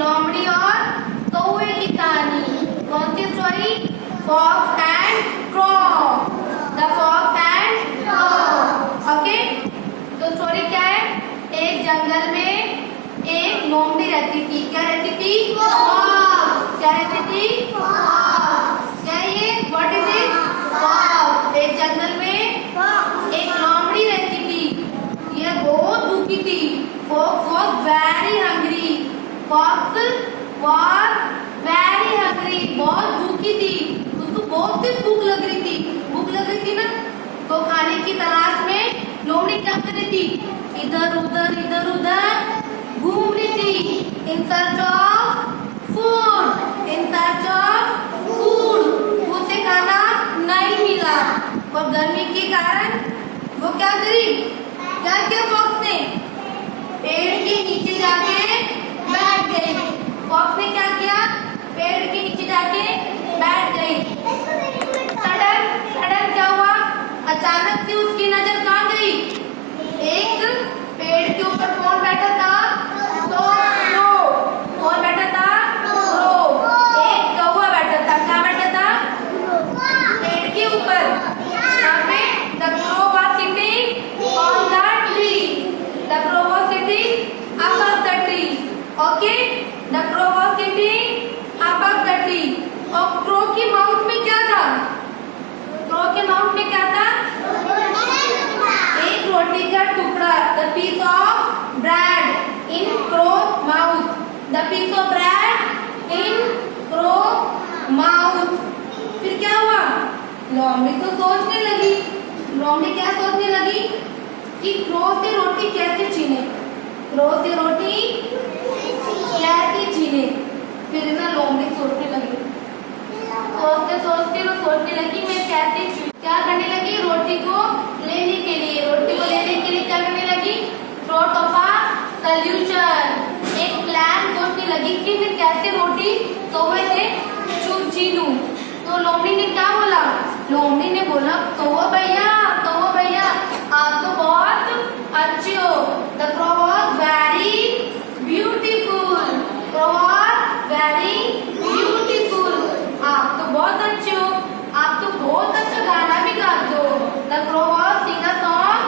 लोमड़ी और कौवे की कहानी। कौन सी story? Fox and crow, the fox and crow. Okay, तो स्टोरी क्या है? एक जंगल में एक लोमड़ी रहती थी। क्या रहती थी? फॉक्स। क्या रहती थी? फॉक्स। क्या ये? What is it? फॉक्स। एक जंगल में एक लोमड़ी रहती थी। यह बहुत भूखी थी। Fox was very hungry. Fox was very hungry. बहुत भूखी थी। उसको बहुत तेज भूख लग रही थी। भूख लग रही थी ना, तो खाने की तलाश में लोमड़ी क्या कर रही थी? इधर उधर घूम रही थी। In search of food. In search of food. उसे खाना नहीं मिला और गर्मी के कारण वो क्या करी? क्या किया फॉक्स ने? पेड़ के नीचे जाके बैठ गई। फॉक्स ने क्या किया? पेड़ के नीचे जाके बैठ गई। सडन क्या हुआ? अचानक से उसकी नजर कहाँ गई? एक पेड़ के ऊपर कौन बैठा था? क्रो। कौन बैठा था? क्रो। एक कौवा बैठा था। क्या बैठा था? पेड़ के ऊपर। यहाँ पे the crow was sitting on the tree. The crow was sitting above the tree. Okay? The crow was sitting above the tree. और crow की माउथ में क्या था? crow के माउथ में क्या था? एक रोटी का टुकड़ा। The piece of bread in crow mouth. The piece of bread in crow mouth. फिर क्या हुआ? लोमड़ी तो सोचने लगी। लोमड़ी क्या सोचने लगी? कि क्रो से रोटी कैसे छीने? क्रो से रोटी कैसे छीने? फिर ना लोमड़ी सोचने लगी। सोचते वो सोचने लगी मैं कैसे छीनूं? क्या करने लगी? रोटी को लेने के लिए क्या करने लगी? Thought of a solution. एक प्लान सोचने लगी कि मैं कैसे रोटी कौवे से छीनूं। तो लोमड़ी ने क्या बोला? लोमड़ी ने बोला कौवा भैया आप तो बहुत अच्छे हो। The crow was very beautiful. Crow was very beautiful. आप तो बहुत अच्छे हो। आप तो बहुत अच्छा गाना भी गाते हो। The crow was sing a song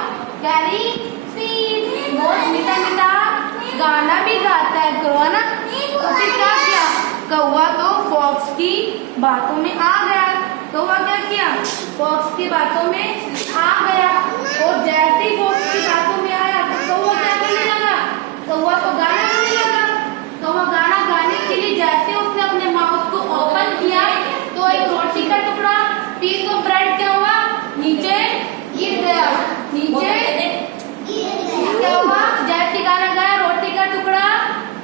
very sweet. बहुत मीठा गाना भी गाता है कौवा ना। तो फिर क्या किया? कौवा तो फॉक्स की बातों में आ गया। कौवा क्या किया? फॉक्स की बातों में आ गया। और जैसे ही फॉक्स की बातों में आया तो कौवा क्या करने लगा? कौवा तो गाना गाने लगा। कौवा गाना गाने के लिए जैसे उसने अपने माउथ को ओपन किया तो एक रोटी का टुकड़ा, पीस ऑफ ब्रेड क्या हुआ? नीचे गिर गया। नीचे क्या हुआ? जैसे गाना गाया रोटी का टुकड़ा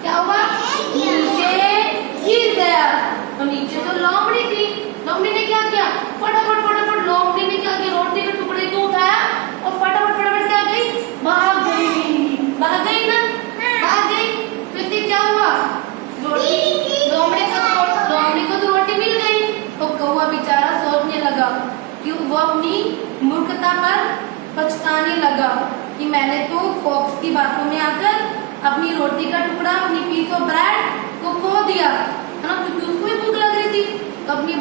क्या हुआ? नीचे गिर गया। और नीचे तो लोमड़ी थी। लोमड़ी ने क्या किया? फटाफट लोमड़ी ने क्या किया? रोटी के टुकड़े को उठाया और फटाफट क्या गई? भाग गई ना। भाग गई। फिर से क्या हुआ? रोटी लोमड़ी को तो रोटी मिल गई। तो कौवा बेचारा सोचने लगा कि वो अपनी मूर्खता पर पछताने लगा कि मैंने तो फॉक्स की बातों में आकर अपनी रोटी का टुकड़ा, अपनी पीस ऑफ ब्रेड को खो दिया है ना, क्योंकि उसको भी भूख लग रही थी। तो अपनी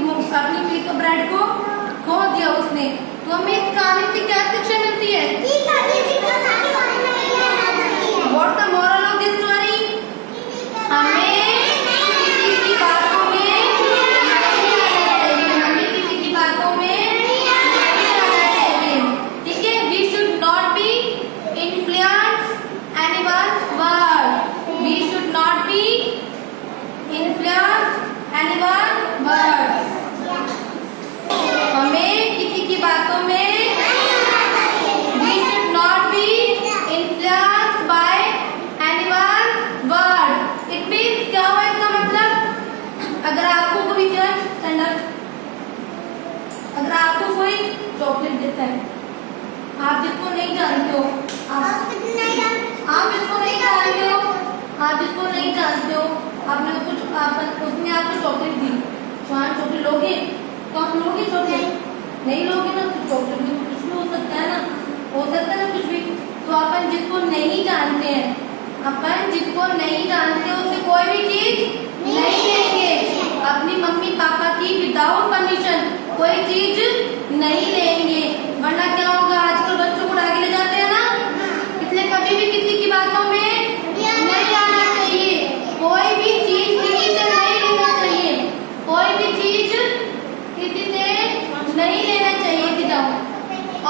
पीस ऑफ ब्रेड को खो दिया उसने। तो हमें इस कहानी से क्या शिक्षा मिलती है? What's the moral of this story? हमें किसी की बातों में ठीक है? We should not be influence anyone's word. We should not be influence anyone's word. हमें किसी की बातों में we should not be influenced by anyone's word. It means क्या हुआ इसका मतलब? अगर आपको कोई अगर आपको कोई चॉकलेट देता है, आप जिसको नहीं जानते हो, आप जिसको नहीं जानते हो, आपने उसने आपको चॉकलेट दी, चॉकलेट लोगे तो आप लोगे चॉकलेट? नहीं लोगे ना, तो चॉकलेट में कुछ भी हो सकता है ना कुछ भी। तो अपन जिसको नहीं जानते हैं, उसे कोई भी चीज कोई चीज नहीं ले